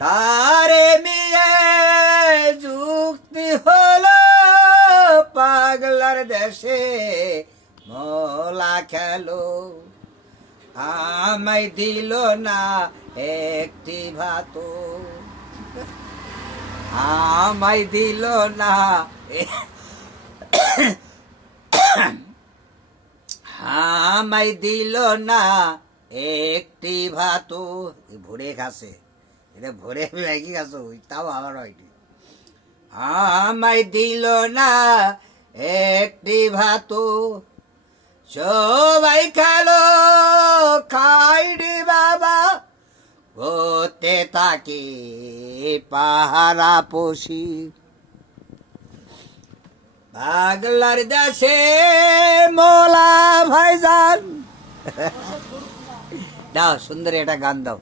তারে মিয়ে যুক্তি হলো পাগলার দেশে মোলা খেলো আমায় দিল না একটি ভাত আমায় দিল না আমায় দিল না একটি ভাত ভরে খাসে এটা ভরে ম্যাগি খাসো তাও আমার হয়নি আমায় দিল না একটি ভাত সবাই খালো খাইনি বাবা হতে থাকে পাহারা পশি পাগলার দেশে মোলা ভাইজান দাও সুন্দর একটা গান দাও